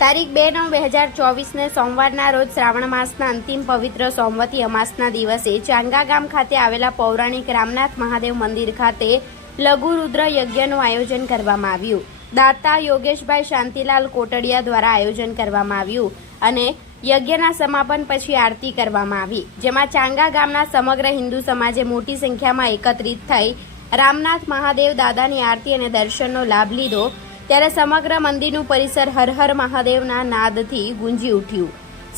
તારીખ બે નવ બે હજાર ચોવીસને સોમવારના રોજ શ્રાવણ માસના અંતિમ પવિત્ર સોમવતી અમાસના દિવસે ચાંગા ગામ ખાતે આવેલા પૌરાણિક રામનાથ મહાદેવ મંદિર ખાતે લઘુરુદ્ર યજ્ઞનું આયોજન કરવામાં આવ્યું. દાતા યોગેશભાઈ શાંતિલાલ કોટડિયા દ્વારા આયોજન કરવામાં આવ્યું અને યજ્ઞના સમાપન પછી આરતી કરવામાં આવી, જેમાં ચાંગા ગામના સમગ્ર હિન્દુ સમાજે મોટી સંખ્યામાં એકત્રિત થઈ રામનાથ મહાદેવ દાદાની આરતી અને દર્શનનો લાભ લીધો. ત્યારે સમગ્ર મંદિરનું પરિસર હર હર મહાદેવના નાદથી ગુંજી ઉઠ્યું.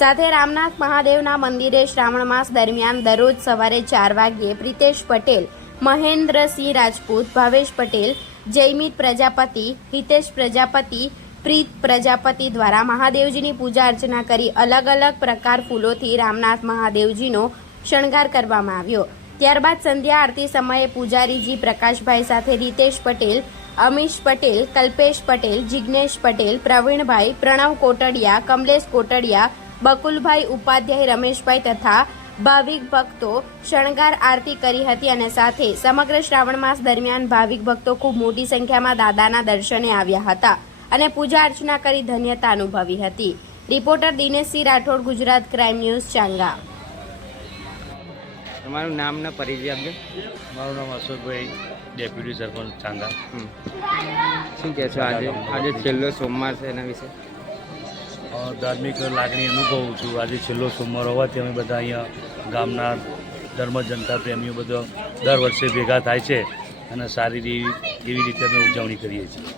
સાથે રામનાથ મહાદેવના મંદિરે શ્રાવણ માસ દરમિયાન દરરોજ સવારે ચાર વાગ્યે પ્રિતેશ પટેલ, મહેન્દ્રસિંહ રાજપૂત, ભાવેશ પટેલ, જયમિત પ્રજાપતિ, હિતેશ પ્રજાપતિ, પ્રીત પ્રજાપતિ દ્વારા મહાદેવજીની પૂજા અર્ચના કરી અલગ અલગ પ્રકાર ફૂલોથી રામનાથ મહાદેવજીનો શણગાર કરવામાં આવ્યો. ત્યારબાદ સંધ્યા આરતી સમયે પૂજારીજી પ્રકાશભાઈ સાથે રીતેશ પટેલ અમીશ પટેલ, કલ્પેશ પટેલ જિજ્ઞેશ પટેલ, પ્રવીણભાઈ, પ્રણવ કોટડિયા, કમલેશ કોટડિયા, બકુલભાઈ ઉપાધ્યાય, રમેશભાઈ તથા ભાવિક ભક્તો શણગાર આરતી કરી હતી અને સાથે સમગ્ર શ્રાવણ માસ દરમિયાન ભાવિક ભક્તો ખૂબ મોટી સંખ્યામાં દાદાના દર્શને આવ્યા હતા અને પૂજા અર્ચના કરી ધન્યતા અનુભવી હતી. Reporter Dineshsinh Rathod, Gujarat crime news, Changa. તમારું નામ ને પરિચય આપજો. મારું નામ અશોકભાઈ ડેપ્યુટી સરપંચ ચાંદા. શું શું કહેશો આજે? આજે છેલ્લો સોમવાર છે એના વિશે. ધાર્મિક લાગણી અનુભવું છું. આજે છેલ્લો સોમવાર હોવાથી અમે બધા અહીંયા ગામના ધર્મ જનતા પ્રેમીઓ બધા દર વર્ષે ભેગા થાય છે અને સારી એવી રીતે અમે ઉજવણી કરીએ છીએ.